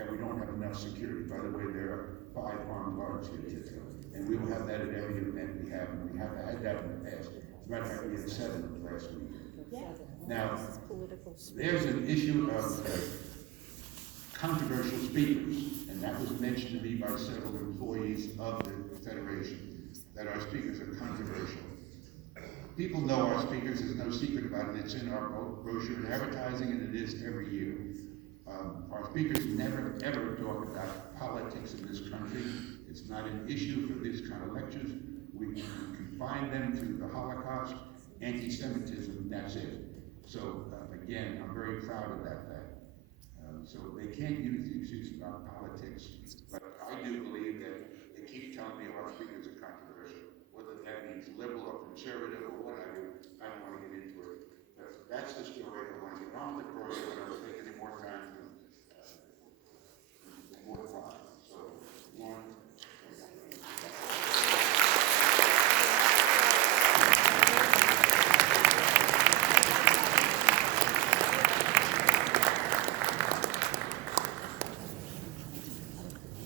that we don't have enough security. By the way, there are 5 armed guards here today, and we will have that at every event we have, and we have had that in the past. As a matter of fact, we had 7 last week. Now, there's an issue of controversial speakers, and that was mentioned to me by several employees of the Federation, that our speakers are controversial. People know our speakers, there's no secret about it, it's in our brochure and advertising, and it is every year. Our speakers never ever talk about politics in this country. It's not an issue for these kind of lectures. We confine them to the Holocaust, anti-Semitism, that's it. So again, I'm very proud of that fact. So they can't use the excuse about politics, but I do believe that they keep telling me our speakers are controversial. Whether that means liberal or conservative or what have you, I don't want to get into it. But that's the story I want to get on with the course. I don't take any more time to more time. So, one.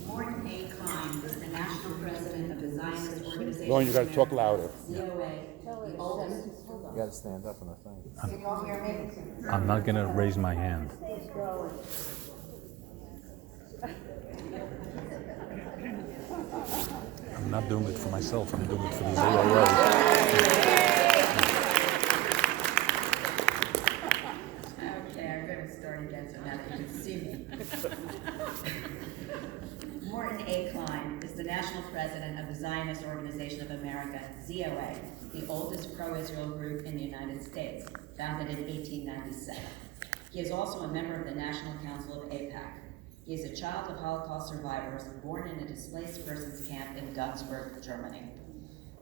Morton A. Klein is the national president of the Zionist Organization. Lauren, you got to talk louder. ZOA, the oldest. You gotta stand up on the thing. Can you all hear me? I'm not going to raise my hand. I'm not doing it for myself, I'm doing it for the ZOA. Okay, I'm going to start again so now you can see me. Morton A. Klein is the national president of the Zionist Organization of America, ZOA, the oldest pro-Israel group in the United States, founded in 1897. He is also a member of the National Council of AIPAC. He is a child of Holocaust survivors born in a displaced persons camp in Dunsburg, Germany.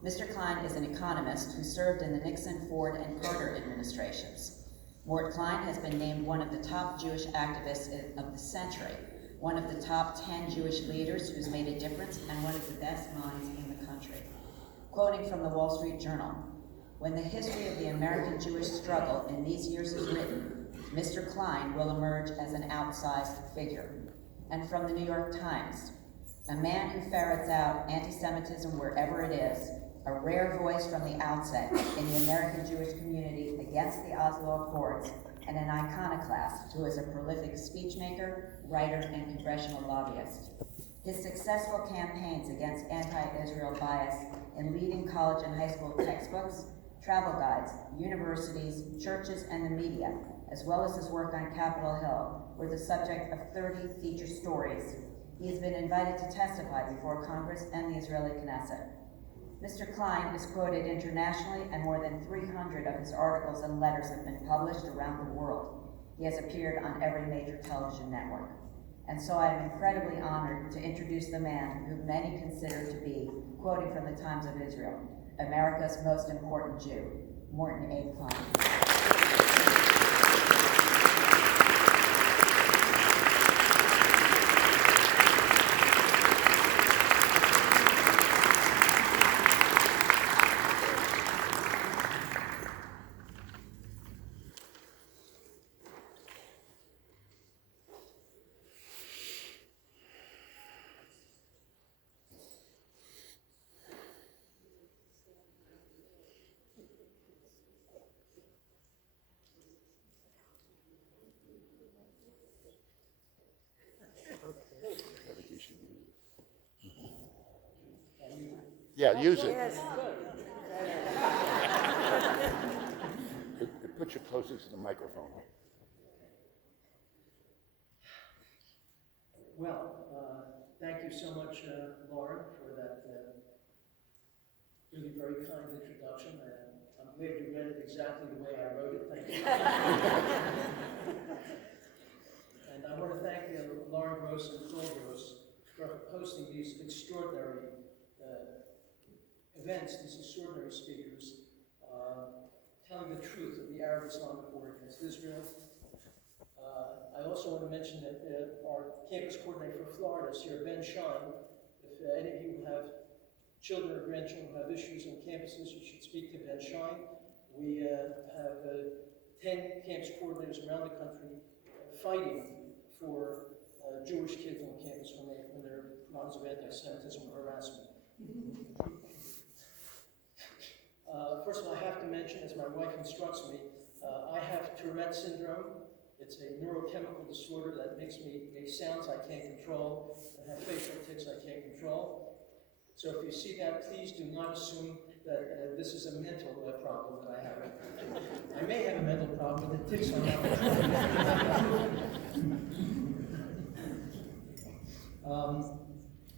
Mr. Klein is an economist who served in the Nixon, Ford, and Carter administrations. Mort Klein has been named one of the top Jewish activists of the century, one of the top 10 Jewish leaders who's made a difference, and one of the best minds in the country. Quoting from the Wall Street Journal, "When the history of the American Jewish struggle in these years is written, Mr. Klein will emerge as an outsized figure." And from the New York Times, "A man who ferrets out anti-Semitism wherever it is, a rare voice from the outset in the American Jewish community against the Oslo Accords, and an iconoclast who is a prolific speechmaker, writer, and congressional lobbyist. His successful campaigns against anti-Israel bias in leading college and high school textbooks, travel guides, universities, churches, and the media, as well as his work on Capitol Hill, were the subject of 30 feature stories. He has been invited to testify before Congress and the Israeli Knesset. Mr. Klein is quoted internationally, and more than 300 of his articles and letters have been published around the world. He has appeared on every major television network. And so I am incredibly honored to introduce the man who many consider to be, quoting from the Times of Israel, America's most important Jew, Morton A. Klein. Yeah, use it. Put your closest to the microphone. Well, thank you so much, Lauren, for that really very kind introduction. I'm glad you read it exactly the way I wrote it. Thank you. And I want to thank Lauren Gross and Phil Gross for hosting these extraordinary events, these extraordinary speakers, telling the truth of the Arab-Islamic war against Israel. I also want to mention that our campus coordinator for Florida is here, Ben Shine. If any of you have children or grandchildren who have issues on campuses, you should speak to Ben Shine. We have 10 campus coordinators around the country fighting for Jewish kids on campus when there are problems of anti-Semitism or harassment. First of all, I have to mention, as my wife instructs me, I have Tourette syndrome. It's a neurochemical disorder that makes me make sounds I can't control and have facial tics I can't control. So if you see that, please do not assume that this is a mental problem that I have. I may have a mental problem, but the tics are not.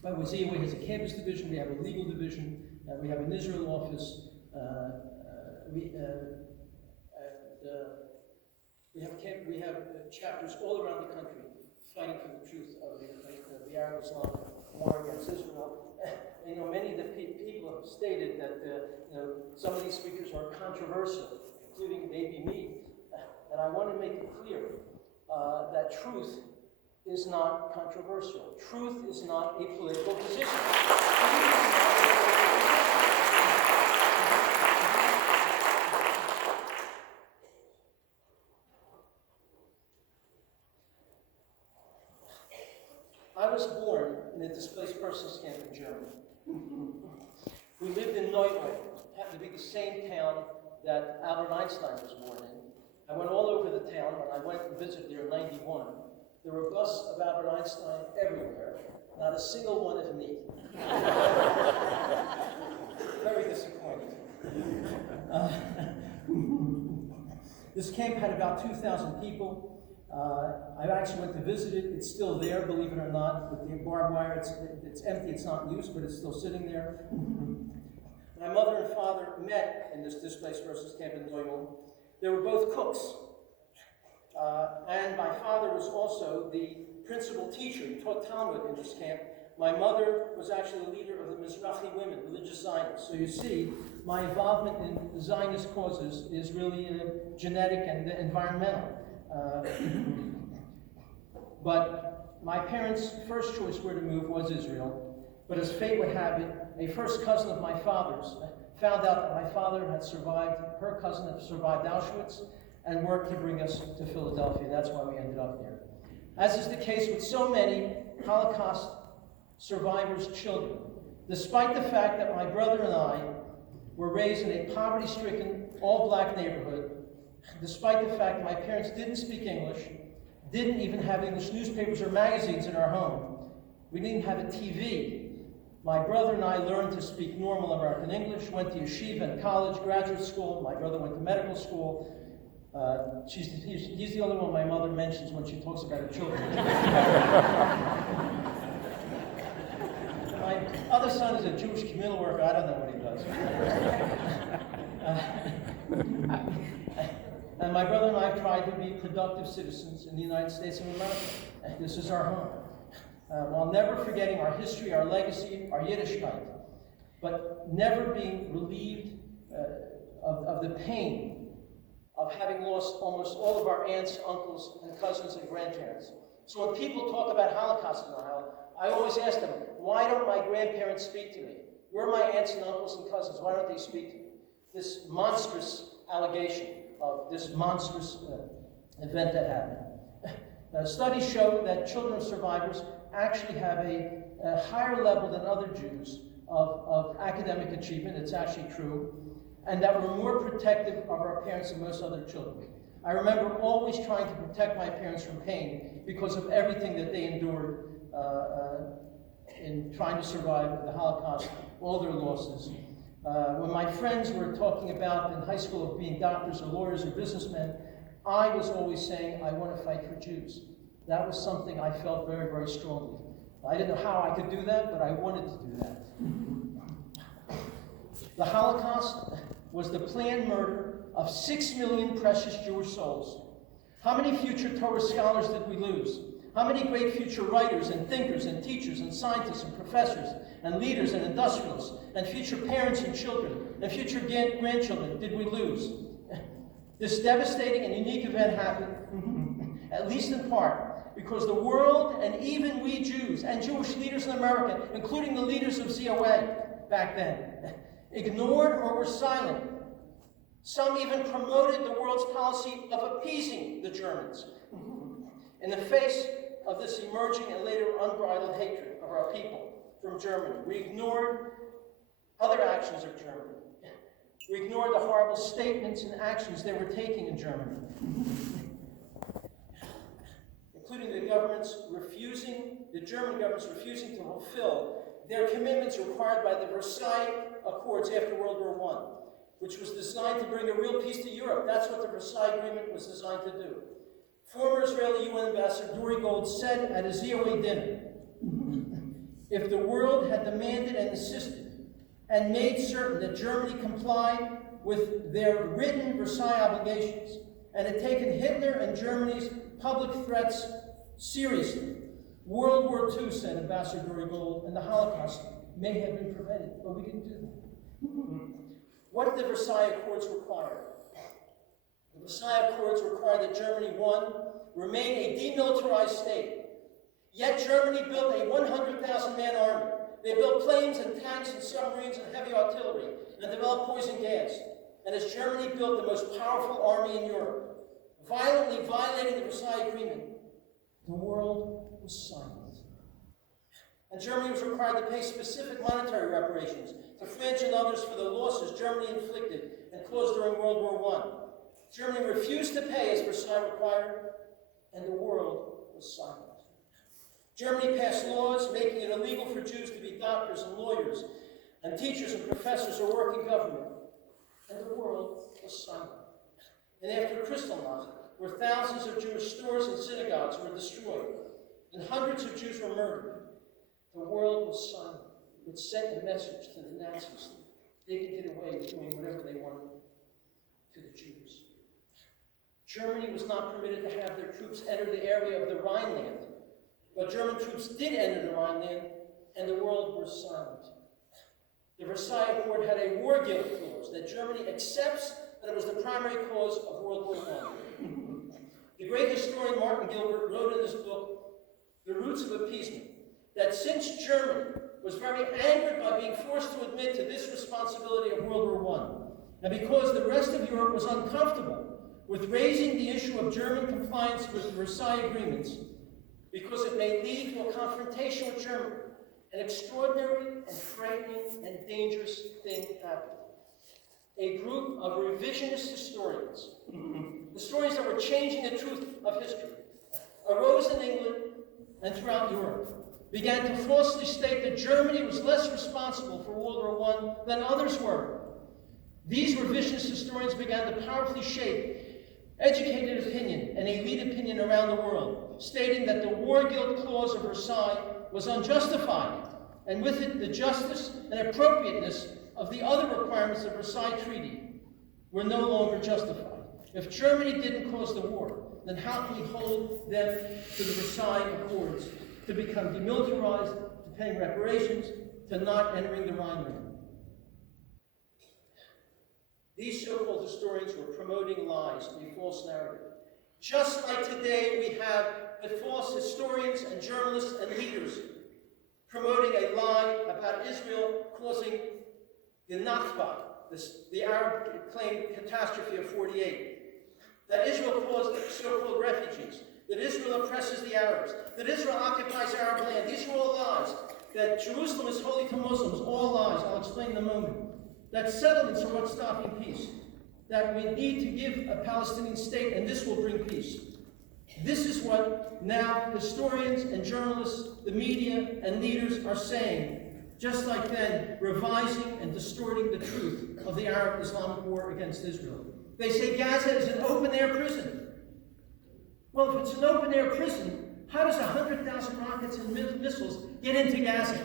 By the way, ZOA has a campus division, we have a legal division, we have an Israel office, we have chapters all around the country fighting for the truth of the Arab Islamic war against Israel. And, many of the people have stated that some of these speakers are controversial, including maybe me. And I want to make it clear that truth is not controversial. Truth is not a political position. I was born in a displaced persons camp in Germany. We lived in Neuwied, happened to be the same town that Albert Einstein was born in. I went all over the town. When I went and visited there in '91, there were busts of Albert Einstein everywhere, not a single one of me. Very disappointed. This camp had about 2,000 people. I actually went to visit it. It's still there, believe it or not, with the barbed wire. It's empty, it's not in use, but it's still sitting there. My mother and father met in this displaced persons camp in Neuwied. They were both cooks. And my father was also the principal teacher. He taught Talmud in this camp. My mother was actually the leader of the Mizrahi women, religious Zionists. So you see, my involvement in Zionist causes is really genetic and environmental. But my parents' first choice where to move was Israel. But as fate would have it, a first cousin of my father's found out that my father had survived, her cousin had survived Auschwitz, and worked to bring us to Philadelphia. That's why we ended up there. As is the case with so many Holocaust survivors' children, despite the fact that my brother and I were raised in a poverty-stricken, all-black neighborhood, despite the fact that my parents didn't speak English, didn't even have English newspapers or magazines in our home, we didn't have a TV. My brother and I learned to speak normal American English, went to yeshiva and college, graduate school. My brother went to medical school. He's the only one my mother mentions when she talks about her children. My other son is a Jewish communal worker. I don't know what he does. And my brother and I have tried to be productive citizens in the United States of America. This is our home. While never forgetting our history, our legacy, our Yiddishkeit, but never being relieved of the pain of having lost almost all of our aunts, uncles, and cousins and grandparents. So when people talk about Holocaust denial, I always ask them, why don't my grandparents speak to me? Where are my aunts and uncles and cousins? Why don't they speak to me? This monstrous allegation of this monstrous event that happened. Studies show that children of survivors actually have a higher level than other Jews of academic achievement. It's actually true. And that we're more protective of our parents than most other children. I remember always trying to protect my parents from pain because of everything that they endured in trying to survive the Holocaust, all their losses. When my friends were talking about in high school of being doctors or lawyers or businessmen, I was always saying, I want to fight for Jews. That was something I felt very, very strongly. I didn't know how I could do that, but I wanted to do that. The Holocaust was the planned murder of 6 million precious Jewish souls. How many future Torah scholars did we lose? How many great future writers and thinkers and teachers and scientists and professors and leaders and industrialists and future parents and children and future grandchildren did we lose? This devastating and unique event happened, at least in part, because the world and even we Jews and Jewish leaders in America, including the leaders of ZOA back then, ignored or were silent. Some even promoted the world's policy of appeasing the Germans. In the face of this emerging and later unbridled hatred of our people from Germany. We ignored other actions of Germany. We ignored the horrible statements and actions they were taking in Germany, including the German government's refusing to fulfill their commitments required by the Versailles Accords after World War I, which was designed to bring a real peace to Europe. That's what the Versailles Agreement was designed to do. Former Israeli UN Ambassador Dori Gold said at a ZOA dinner, if the world had demanded and insisted and made certain that Germany complied with their written Versailles obligations and had taken Hitler and Germany's public threats seriously, World War II, said Ambassador Dori Gold, and the Holocaust may have been prevented, but we didn't do that. What did the Versailles Accords require? The Versailles Accords required that Germany, one, remain a demilitarized state. Yet Germany built a 100,000-man army. They built planes and tanks and submarines and heavy artillery and developed poison gas. And as Germany built the most powerful army in Europe, violently violating the Versailles Agreement, the world was silent. And Germany was required to pay specific monetary reparations to France and others for the losses Germany inflicted and caused during World War I. Germany refused to pay as Versailles required, and the world was silent. Germany passed laws making it illegal for Jews to be doctors and lawyers and teachers and professors or work in government, and the world was silent. And after Kristallnacht, where thousands of Jewish stores and synagogues were destroyed, and hundreds of Jews were murdered, the world was silent. It sent a message to the Nazis that they could get away with doing whatever they wanted to the Jews. Germany was not permitted to have their troops enter the area of the Rhineland, but German troops did enter the Rhineland, and the world was silent. The Versailles Accord had a war guilt clause that Germany accepts that it was the primary cause of World War I. The great historian Martin Gilbert wrote in his book, The Roots of Appeasement, that since Germany was very angered by being forced to admit to this responsibility of World War I, and because the rest of Europe was uncomfortable with raising the issue of German compliance with the Versailles agreements, because it may lead to a confrontation with Germany, an extraordinary and frightening and dangerous thing happened. A group of revisionist historians, historians that were changing the truth of history, arose in England and throughout Europe, began to falsely state that Germany was less responsible for World War I than others were. These revisionist historians began to powerfully shape educated opinion and elite opinion around the world, stating that the war guilt clause of Versailles was unjustified, and with it the justice and appropriateness of the other requirements of the Versailles Treaty were no longer justified. If Germany didn't cause the war, then how can we hold them to the Versailles Accords, to become demilitarized, to paying reparations, to not entering the Rhineland? These so-called historians were promoting lies, a false narrative. Just like today we have the false historians and journalists and leaders promoting a lie about Israel causing the Nakba, the Arab-claimed catastrophe of 48, that Israel caused so-called refugees, that Israel oppresses the Arabs, that Israel occupies Arab land. These are all lies. That Jerusalem is holy to Muslims, all lies. I'll explain in a moment. That settlements are what's stopping peace. That we need to give a Palestinian state, and this will bring peace. This is what now historians and journalists, the media and leaders are saying, just like then, revising and distorting the truth of the Arab-Islamic war against Israel. They say Gaza is an open-air prison. Well, if it's an open-air prison, how does 100,000 rockets and missiles get into Gaza?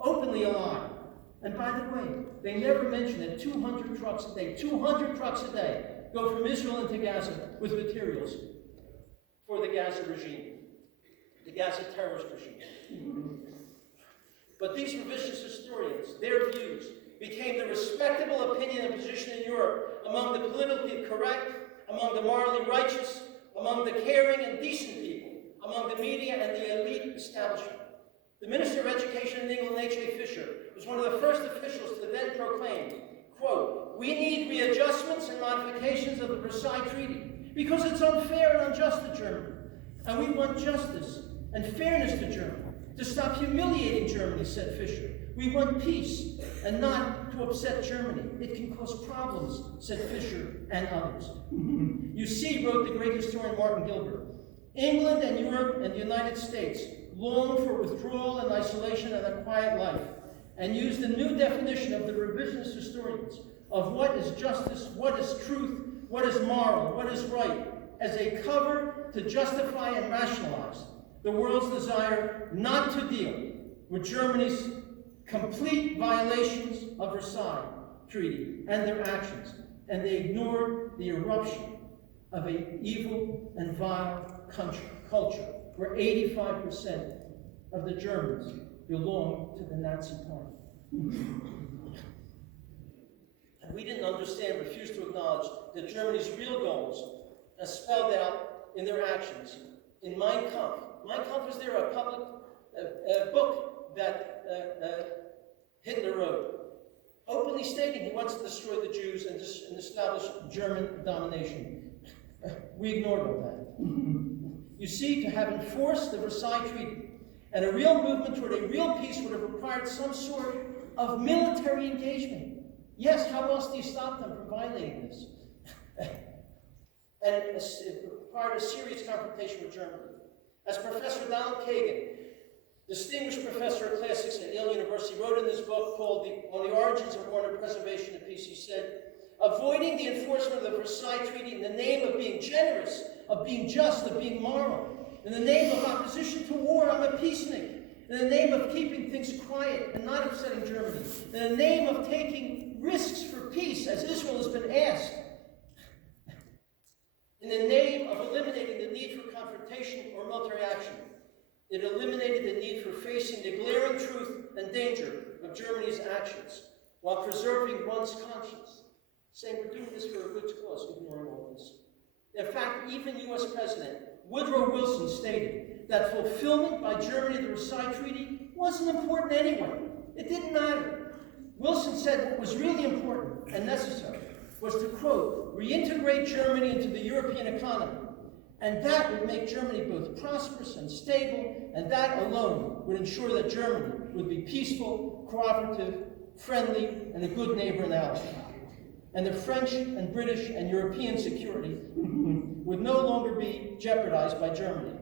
Openly a lie. And by the way, they never mention that 200 trucks a day go from Israel into Gaza with materials for the Gaza regime, the Gaza terrorist regime. But these revisionist historians, their views, became the respectable opinion and position in Europe among the politically correct, among the morally righteous, among the caring and decent people, among the media and the elite establishment. The Minister of Education in England, H.A. Fisher, was one of the first officials to then proclaim, quote, "We need readjustments and modifications of the Versailles Treaty because it's unfair and unjust to Germany, and we want justice and fairness to Germany, to stop humiliating Germany, said Fisher. We want peace and not to upset Germany. It can cause problems, said Fisher and others. You see, wrote the great historian Martin Gilbert, England and Europe and the United States long for withdrawal and isolation and a quiet life, and used the new definition of the revisionist historians of what is justice, what is truth, what is moral, what is right, as a cover to justify and rationalize the world's desire not to deal with Germany's complete violations of Versailles Treaty and their actions, and they ignored the eruption of an evil and vile culture where 85% of the Germans belong to the Nazi Party. And we didn't understand, refused to acknowledge that Germany's real goals, as spelled out in their actions, in Mein Kampf. Mein Kampf is there a public book that Hitler wrote, openly stating he wants to destroy the Jews and establish German domination. We ignored all that. You see, to have enforced the Versailles Treaty and a real movement toward a real peace would have required some sort of military engagement. Yes, how else do you stop them from violating this? And it required a serious confrontation with Germany. As Professor Donald Kagan, distinguished professor of classics at Yale University, wrote in this book called On the Origins of War and Preservation of Peace, he said, avoiding the enforcement of the Versailles Treaty in the name of being generous, of being just, of being moral, in the name of opposition to war, I'm a peacenik, in the name of keeping things quiet and not upsetting Germany, in the name of taking risks for peace, as Israel has been asked, in the name of eliminating the need for confrontation or military action. It eliminated the need for facing the glaring truth and danger of Germany's actions while preserving one's conscience, saying we're doing this for a good cause, ignoring all this. In fact, even U.S. President Woodrow Wilson stated that fulfillment by Germany of the Versailles Treaty wasn't important anyway. It didn't matter. Wilson said what was really important and necessary was to, quote, reintegrate Germany into the European economy, and that would make Germany both prosperous and stable, and that alone would ensure that Germany would be peaceful, cooperative, friendly, and a good neighbor and ally. And the French and British and European security would no longer be jeopardized by Germany,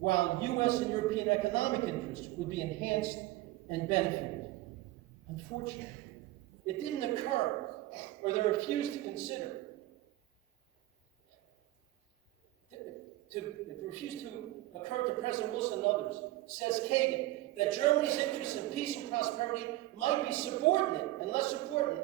while U.S. and European economic interests would be enhanced and benefited. Unfortunately, it didn't occur, or they refused to consider. It refused to occur to President Wilson and others, says Kagan, that Germany's interests in peace and prosperity might be subordinate and less important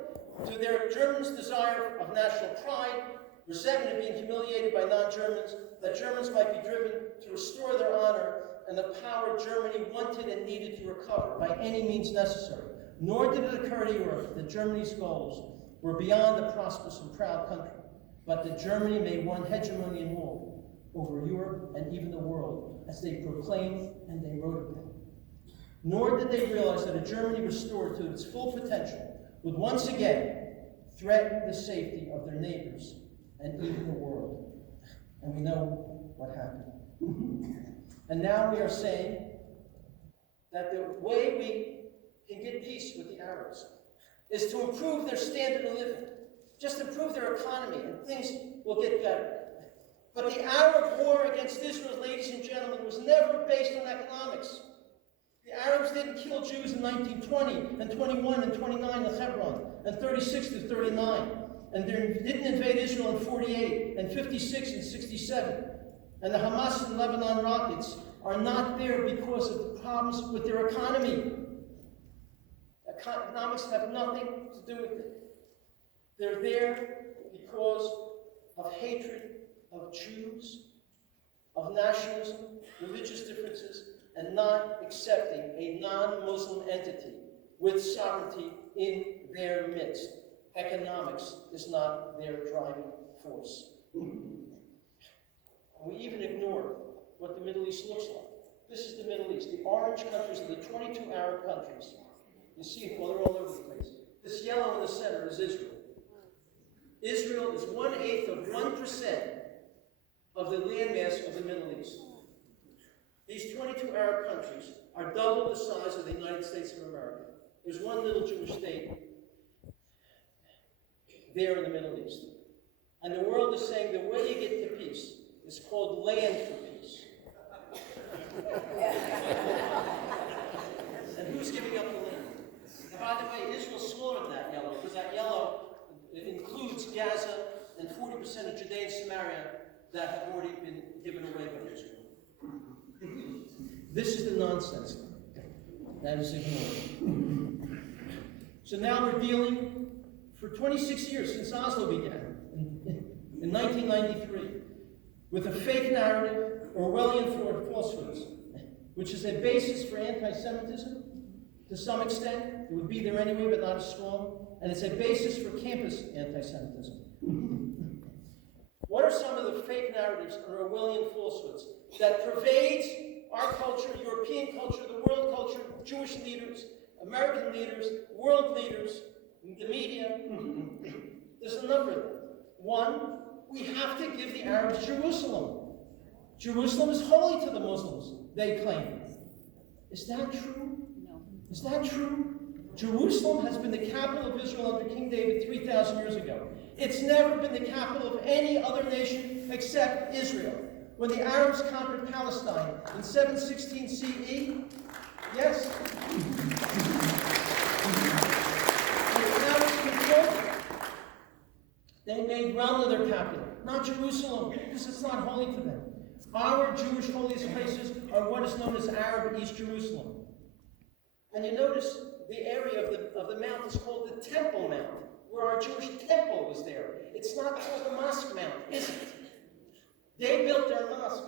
to their Germans' desire of national pride, resentment of being humiliated by non-Germans, that Germans might be driven to restore their honor and the power Germany wanted and needed to recover by any means necessary. Nor did it occur to Europe that Germany's goals were beyond a prosperous and proud country, but that Germany may want hegemony and rule over Europe and even the world, as they proclaimed and they wrote about. Nor did they realize that a Germany restored to its full potential would once again threaten the safety of their neighbors and even the world. And we know what happened. And now we are saying that the way we can get peace with the Arabs is to improve their standard of living, just improve their economy, and things will get better. But the Arab war against Israel, ladies and gentlemen, was never based on economics. The Arabs didn't kill Jews in 1920 and 21 and 29 in Hebron and 36 to 39. And they didn't invade Israel in 48 and 56 and 67. And the Hamas and Lebanon rockets are not there because of problems with their economy. Economics have nothing to do with it. They're there because of hatred of Jews, of nationalism, religious differences, and not accepting a non-Muslim entity with sovereignty in their midst. Economics is not their driving force. We even ignore what the Middle East looks like. This is the Middle East. The orange countries are the 22 Arab countries. You see it, well, they're all over the place. This yellow in the center is Israel. Israel is 1/8 of 1% of the landmass of the Middle East. These 22 Arab countries are double the size of the United States of America. There's one little Jewish state there in the Middle East. And the world is saying the way you get to peace is called land for peace. And who's giving up the land? And by the way, Israel slaughtered that yellow, because that yellow includes Gaza and 40% of Judea and Samaria that have already been given away by Israel. This is the nonsense that is ignored. So now we're dealing, for 26 years since Oslo began, in 1993, with a fake narrative, Orwellian falsehoods, which is a basis for anti-Semitism to some extent. It would be there anyway, but not as strong. And it's a basis for campus anti-Semitism. What are some of the fake narratives or Orwellian falsehoods that pervades our culture, European culture, the world culture, Jewish leaders, American leaders, world leaders, the media? There's a number of them. One, we have to give the Arabs Jerusalem. Jerusalem is holy to the Muslims, they claim. Is that true? No. Is that true? Jerusalem has been the capital of Israel under King David 3,000 years ago. It's never been the capital of any other nation except Israel. When the Arabs conquered Palestine in 716 CE, yes. When the Arabs controlled it, they made Ramla their capital, not Jerusalem, because it's not holy to them. Our Jewish holiest places are what is known as Arab East Jerusalem. And you notice the area of the mount is called the Temple Mount, where our Jewish temple was there. It's not called the Mosque Mount, is it? They built their mosque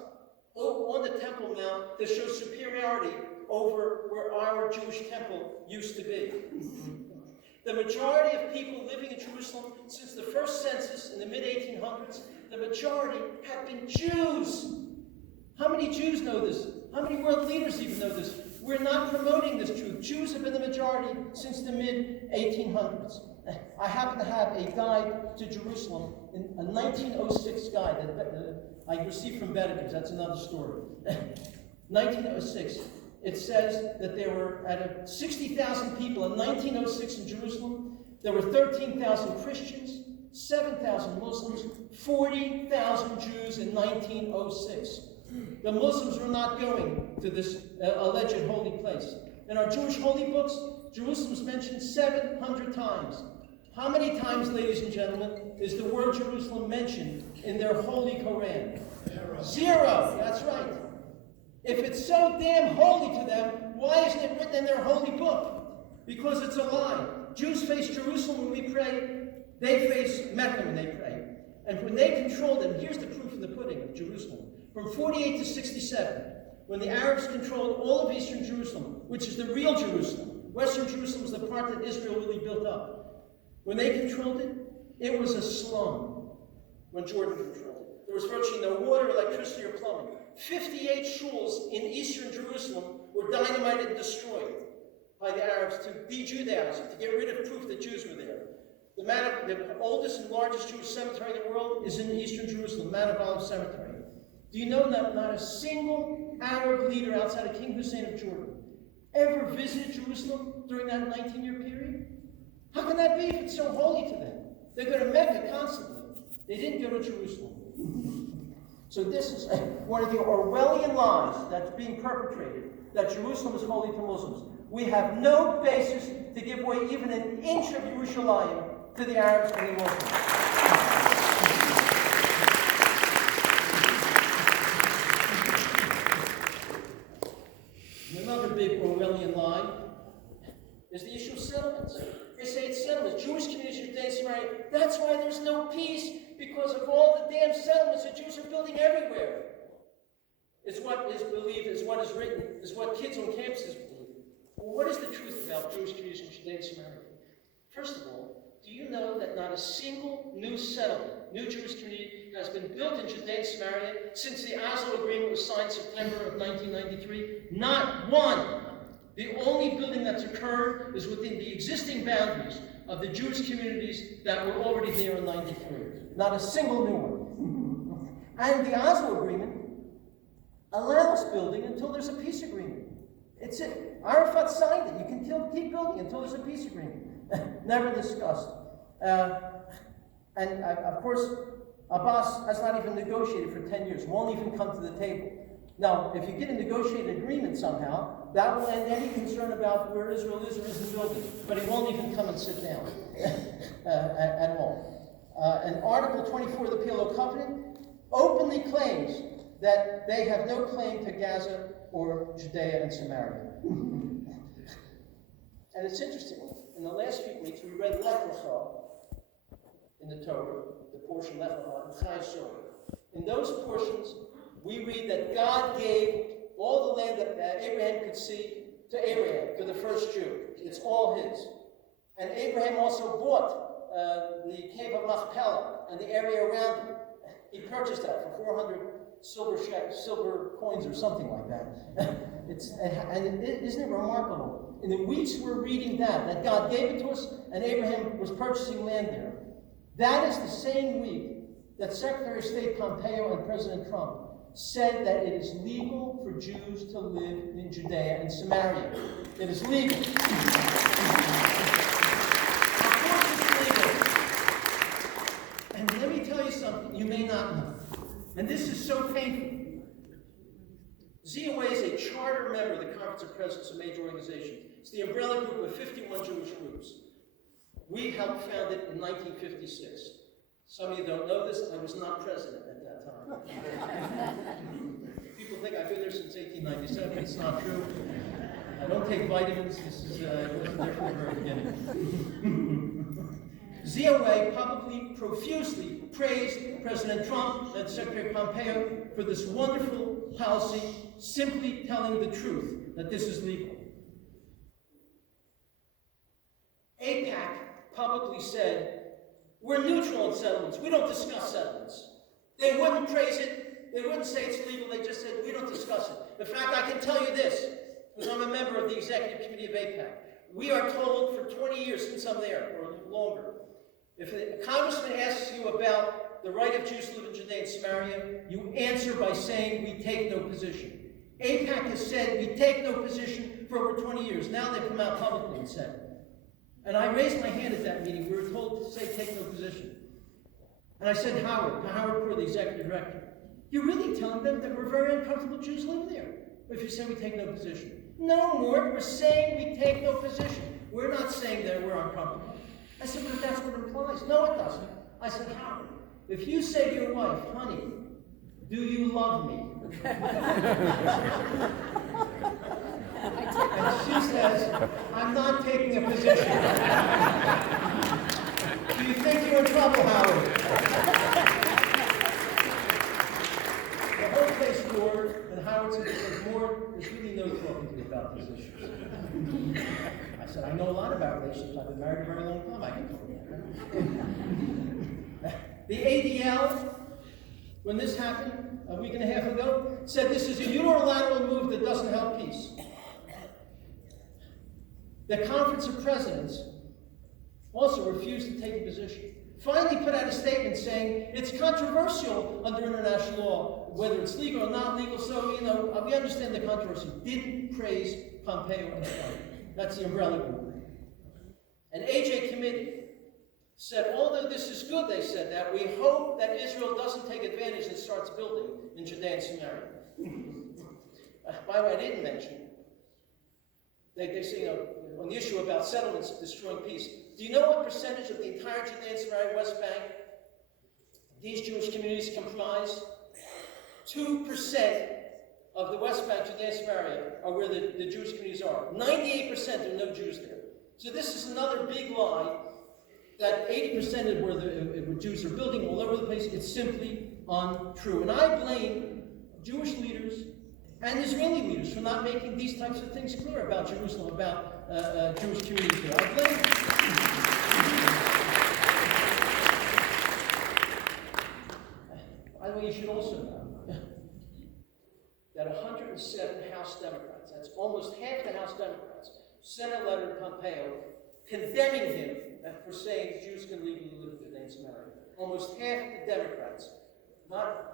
on the Temple Mount to show superiority over where our Jewish temple used to be. The majority of people living in Jerusalem since the first census in the mid-1800s, the majority have been Jews. How many Jews know this? How many world leaders even know this? We're not promoting this truth. Jews have been the majority since the mid-1800s. I happen to have a guide to Jerusalem, a 1906 guide that I received from Bedekers. That's another story. 1906. It says that there were, out of 60,000 people in 1906 in Jerusalem, there were 13,000 Christians, 7,000 Muslims, 40,000 Jews in 1906. The Muslims were not going to this alleged holy place. In our Jewish holy books, Jerusalem is mentioned 700 times. How many times, ladies and gentlemen, is the word Jerusalem mentioned in their holy Koran? Zero. That's right. If it's so damn holy to them, why isn't it written in their holy book? Because it's a lie. Jews face Jerusalem when we pray. They face Mecca when they pray. And when they controlled them, here's the proof in the pudding of Jerusalem. From 48 to 67, when the Arabs controlled all of eastern Jerusalem, which is the real Jerusalem, western Jerusalem is the part that Israel really built up. When they controlled it, it was a slum when Jordan controlled it. There was virtually no water, electricity, or plumbing. 58 shuls in eastern Jerusalem were dynamited and destroyed by the Arabs to de-Judaize it, to get rid of proof that Jews were there. The oldest and largest Jewish cemetery in the world is in eastern Jerusalem, Mount of Olives Cemetery. Do you know that not a single Arab leader outside of King Hussein of Jordan ever visited Jerusalem during that 19-year period? How can that be if it's so holy to them? They go to Mecca constantly. They didn't go to Jerusalem. So this is one of the Orwellian lies that's being perpetrated, that Jerusalem is holy to Muslims. We have no basis to give away even an inch of Jerusalem to the Arabs and the Muslims. Another big Orwellian lie is the issue of settlements. They say it's settlements. Jewish communities in Judea and Samaria, that's why there's no peace, because of all the damn settlements that Jews are building everywhere. It's what is believed, is what is written, is what kids on campuses believe. Well, what is the truth about Jewish communities in Judea and Samaria? First of all, do you know that not a single new settlement, new Jewish community, has been built in Judea and Samaria since the Oslo Agreement was signed September of 1993? Not one. The only building that's occurred is within the existing boundaries of the Jewish communities that were already there in 93. Not a single new one. And the Oslo Agreement allows building until there's a peace agreement. It's it. Arafat signed it. You can keep building until there's a peace agreement. Never discussed. Of course, Abbas has not even negotiated for 10 years, won't even come to the table. Now, if you get a negotiated agreement somehow, that will end any concern about where Israel is or isn't building. But he won't even come and sit down at all. And Article 24 of the PLO Covenant openly claims that they have no claim to Gaza or Judea and Samaria. And it's interesting, in the last few weeks we read Lech Lecha in the Torah, the portion Lech Lecha, and Chai Shor. In those portions, we read that God gave all the land that Abraham could see to Abraham, to the first Jew. It's all his. And Abraham also bought the cave of Machpelah and the area around it. He purchased that for 400 silver coins or something like that. Isn't it remarkable? In the weeks we're reading that God gave it to us and Abraham was purchasing land there. That is the same week that Secretary of State Pompeo and President Trump said that it is legal for Jews to live in Judea and Samaria. It is legal. Of course it's legal. And let me tell you something you may not know. And this is so painful. ZOA is a charter member of the Conference of Presidents of Major Organizations. It's the umbrella group of 51 Jewish groups. We helped found it in 1956. Some of you don't know this, I was not president at that time. People think I've been there since 1897. It's not true. I don't take vitamins. This is, I wasn't there from the very beginning. ZOA publicly, profusely praised President Trump and Secretary Pompeo for this wonderful policy, simply telling the truth, that this is legal. AIPAC publicly said, we're neutral in settlements. We don't discuss settlements. They wouldn't praise it. They wouldn't say it's legal. They just said, we don't discuss it. In fact, I can tell you this, because I'm a member of the Executive Committee of AIPAC. We are told for 20 years since I'm there, or longer, if a congressman asks you about the right of Jews to live in Judea and Samaria, you answer by saying, we take no position. AIPAC has said, we take no position for over 20 years. Now they've come out publicly and said, and I raised my hand at that meeting. We were told to say, take no position. And I said, Howard Poor, the executive director, you're really telling them that we're very uncomfortable Jews living there if you say we take no position. No, Mort, we're saying we take no position. We're not saying that we're uncomfortable. I said, but that's what it implies. No, it doesn't. I said, Howard, if you say to your wife, honey, do you love me? And she says, I'm not taking a position. Do you think you're in trouble, Howard? The whole place roared, and Howard said, Mort, there's really no talking to you about these issues. I said, I know a lot about relationships. I've been married a very long time. I can talk about that. The ADL, when this happened a week and a half ago, said this is a unilateral move that doesn't help peace. The Conference of Presidents also refused to take a position. Finally put out a statement saying it's controversial under international law, whether it's legal or not legal, so, we understand the controversy. Didn't praise Pompeo and Trump. That's the umbrella group. An AJ committee said, although this is good, they said that, we hope that Israel doesn't take advantage and starts building in Judea and Samaria. By the way, I didn't mention, they say, on the issue about settlements destroying peace, do you know what percentage of the entire Judea and Samaria West Bank these Jewish communities comprise? 2% of the West Bank, Judea and Samaria, are where the Jewish communities are. 98% there are no Jews there. So this is another big lie that 80% of where Jews are building all over the place. It's simply untrue. And I blame Jewish leaders and Israeli leaders for not making these types of things clear about Jerusalem, about Jewish communities there. I blame them. By the way, you should also know that 107 House Democrats, that's almost half the House Democrats, sent a letter to Pompeo condemning him for saying Jews can legally live in Judea and Samaria. Almost half the Democrats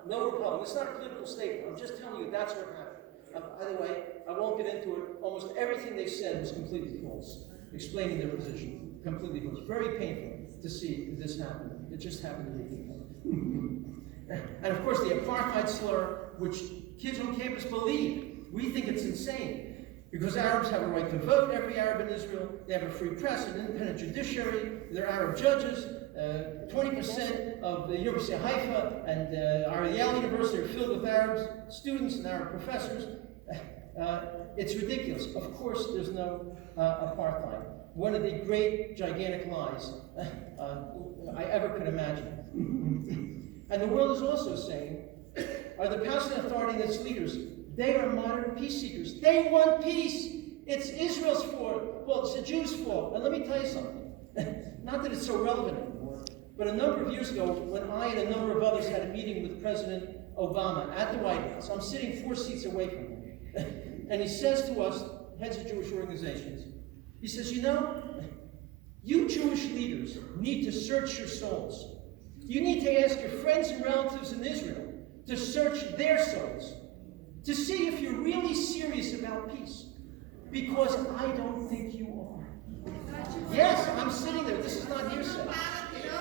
No Republican. It's not a political statement. I'm just telling you that's what happened. By the way, I won't get into it. Almost everything they said was completely false, explaining their position. Completely false. Very painful to see this happen. It just happened to me. And of course, the apartheid slur, which kids on campus believe. We think it's insane. Because Arabs have a right to vote, every Arab in Israel. They have a free press, an independent judiciary. They're Arab judges. 20% of the University of Haifa and our Yale University are filled with Arab students and Arab professors. It's ridiculous. Of course, there's no apartheid. One of the great, gigantic lies I ever could imagine. And the world is also saying, are the Palestinian Authority and its leaders, they are modern peace seekers. They want peace. It's Israel's fault. Well, it's the Jews' fault. And let me tell you something. Not that it's so relevant anymore, but a number of years ago, when I and a number of others had a meeting with President Obama at the White House, I'm sitting 4 seats away from him, and he says to us, heads of Jewish organizations, he says, you know, you Jewish leaders need to search your souls. You need to ask your friends and relatives in Israel to search their souls, to see if you're really serious about peace. Because I don't think you are. Yes, I'm sitting there. This is not hearsay.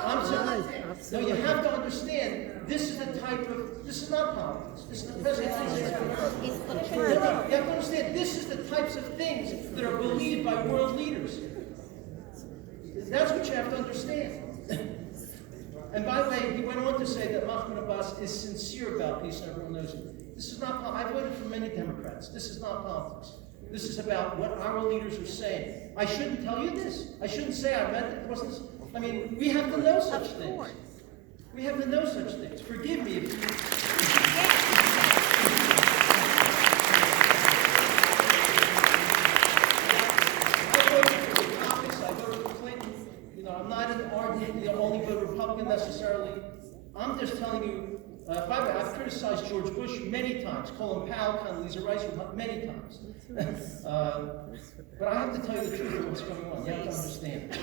I'm sitting there. No, you have to understand, this is the type of, this is not politics. This is the president. You have to understand, this is the types of things that are believed by world leaders. That's what you have to understand. And by the way, he went on to say that Mahmoud Abbas is sincere about peace, and everyone knows it. This is not politics. I voted for many Democrats. This is not politics. This is about what our leaders are saying. I shouldn't tell you this. I shouldn't say I meant it wasn't. I mean, we have to know such things. We have to know such things. Forgive me if you. I voted for the topics. I voted for Clinton. You know, I'm not an ardent, only vote Republican necessarily. I'm just telling you. By the way, I've criticized George Bush many times, Colin Powell, Condoleezza Rice, many times. But I have to tell you the truth of what's going on. You have to understand.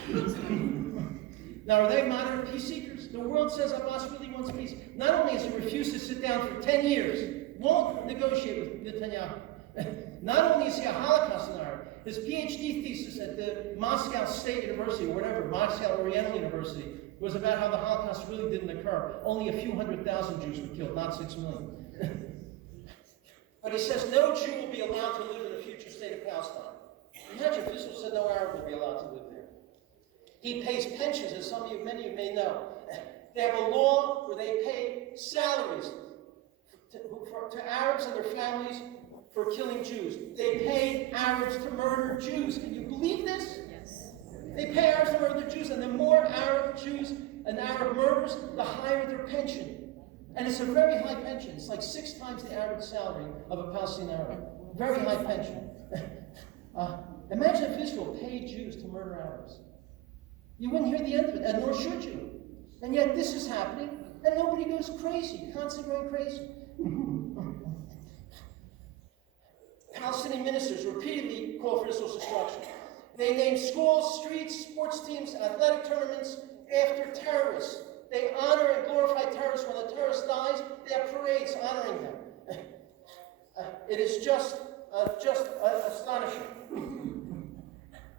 Now, are they moderate peace seekers? The world says Abbas really wants peace. Not only has he refused to sit down for 10 years, won't negotiate with Netanyahu. Not only is he a Holocaust denier, his PhD thesis at the Moscow State University, or whatever, Moscow Oriental University, was about how the Holocaust really didn't occur. Only a few 100,000 Jews were killed, not 6 million. But he says no Jew will be allowed to live in a future state of Palestine. Imagine if Israel said no Arab will be allowed to live there. He pays pensions, as many of you may know. They have a law where they pay salaries to Arabs and their families for killing Jews. They pay Arabs to murder Jews. Can you believe this? Yes. They pay Arabs to murder Jews, and the more Arab Jews and Arab murders, the higher their pension. And it's a very high pension. It's like 6 times the average salary of a Palestinian Arab. Very high pension. Imagine if Israel paid Jews to murder Arabs. You wouldn't hear the end of it, and nor should you. And yet this is happening, and nobody goes crazy, constantly going crazy. Palestinian ministers repeatedly call for Israel's destruction. They name schools, streets, sports teams, athletic tournaments after terrorists. They honor and glorify terrorists. When a terrorist dies, they have parades honoring them. It is just astonishing.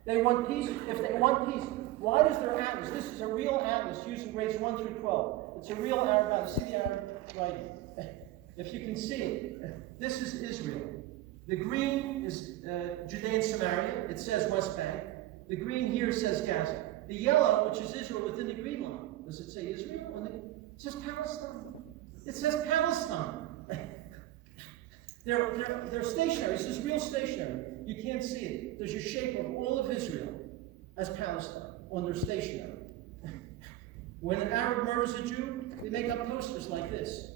They want peace. If they want peace, why does their atlas? This is a real atlas used in grades 1 through 12. It's a real Arab atlas. See the Arab writing. If you can see it, this is Israel. The green is Judea and Samaria. It says West Bank. The green here says Gaza. The yellow, which is Israel within the green line. Does it say Israel? It says Palestine. It says Palestine. They're stationary. This is real stationary. You can't see it. There's a shape of all of Israel as Palestine on their stationary. When an Arab murders a Jew, they make up posters like this,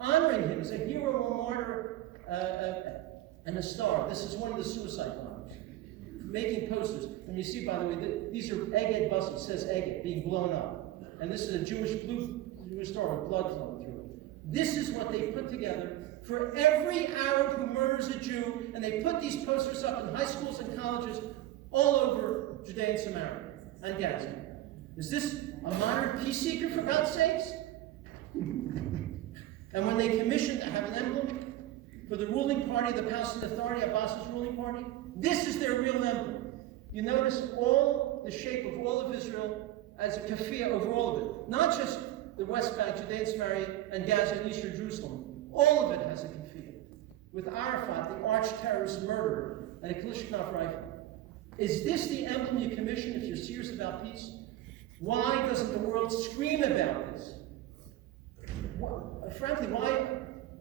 honoring him as a hero, a martyr, and a star. This is one of the suicide bombers. Making posters. And you see, by the way, these are Egged buses. It says Egged, being blown up. And this is a Jewish star with blood flowing through it. This is what they put together for every Arab who murders a Jew, and they put these posters up in high schools and colleges all over Judea and Samaria and Gaza. Is this a modern peace seeker, for God's sakes? And when they commissioned to have an emblem for the ruling party, the Palestinian Authority, Abbas's ruling party, this is their real emblem. You notice all the shape of all of Israel as a kafia over all of it. Not just the West Bank, Judea and Samaria, and Gaza and Eastern Jerusalem. All of it has a kafia. With Arafat, the arch-terrorist murderer, and a Kalashnikov rifle. Is this the emblem you commission if you're serious about peace? Why doesn't the world scream about this? Frankly, why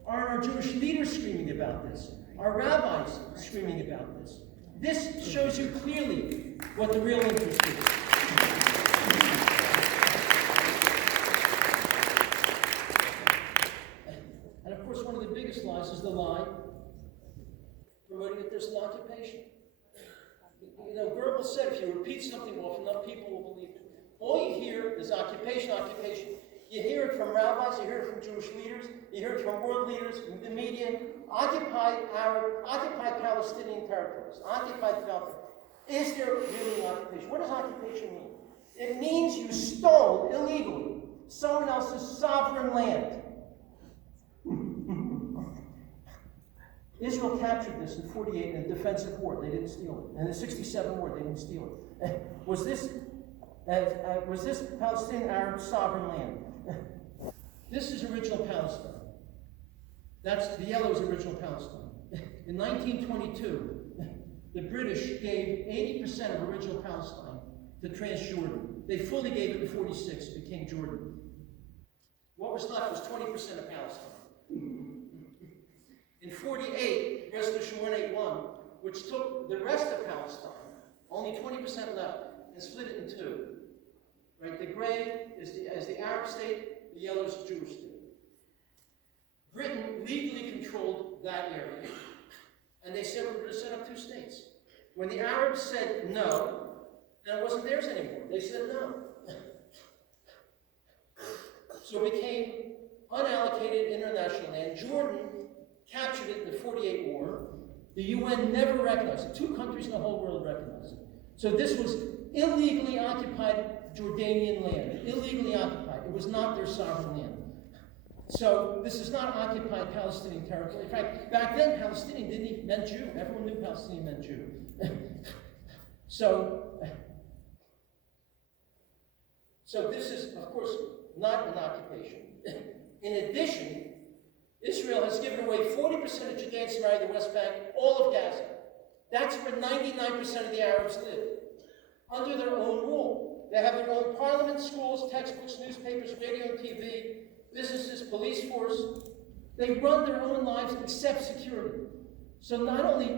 aren't our Jewish leaders screaming about this? Our rabbis screaming about this? This shows you clearly what the real interest is. And of course, one of the biggest lies is the lie promoting that there's an occupation. You know, Goebbels said if you repeat something often enough, people will believe it. All you hear is occupation, occupation. You hear it from rabbis, you hear it from Jewish leaders, you hear it from world leaders, the media. Occupied Arab, occupied Palestinian territories, occupied Palestine. Is there really an occupation? What does occupation mean? It means you stole illegally someone else's sovereign land. Israel captured this in 48 in a defensive war. They didn't steal it. In the 67 war, they didn't steal it. Was this Palestinian Arab sovereign land? This is original Palestine. That's the yellow is original Palestine. In 1922, the British gave 80% of original Palestine to Transjordan. They fully gave it in 46, became Jordan. What was left was 20% of Palestine. In 48, Resolution 181, which took the rest of Palestine, only 20% left, and split it in two. Right? The gray is the Arab state, the yellow is the Jewish state. Britain legally controlled that area, and they said we're going to set up two states. When the Arabs said no, then it wasn't theirs anymore. They said no. So it became unallocated international land. Jordan captured it in the 48 war. The UN never recognized it. 2 countries in the whole world recognized it. So this was illegally occupied Jordanian land. Illegally occupied. It was not their sovereign land. So this is not occupied Palestinian territory. In fact, back then, Palestinian didn't even meant Jew. Everyone knew Palestinian meant Jew. So this is, of course, not an occupation. In addition, Israel has given away 40% of Judea and Samaria, the West Bank, all of Gaza. That's where 99% of the Arabs live, under their own rule. They have their own parliament, schools, textbooks, newspapers, radio and TV, businesses, police force. They run their own lives except security. So not only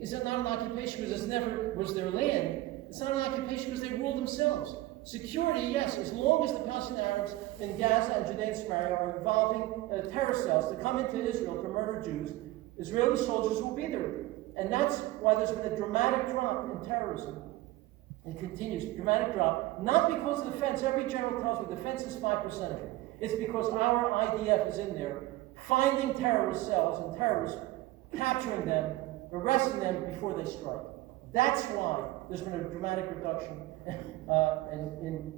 is it not an occupation because it never was their land, it's not an occupation because they rule themselves. Security, yes, as long as the Palestinian Arabs in Gaza and Judea and Samaria are involving terror cells to come into Israel to murder Jews, Israeli soldiers will be there. And that's why there's been a dramatic drop in terrorism. It continues, dramatic drop, not because of the defense. Every general tells me the defense is 5% of it. It's because our IDF is in there, finding terrorist cells and terrorists, capturing them, arresting them before they strike. That's why there's been a dramatic reduction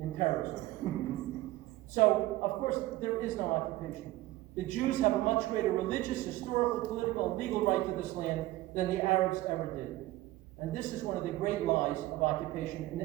in terrorism. So, of course, there is no occupation. The Jews have a much greater religious, historical, political, and legal right to this land than the Arabs ever did. And this is one of the great lies of occupation in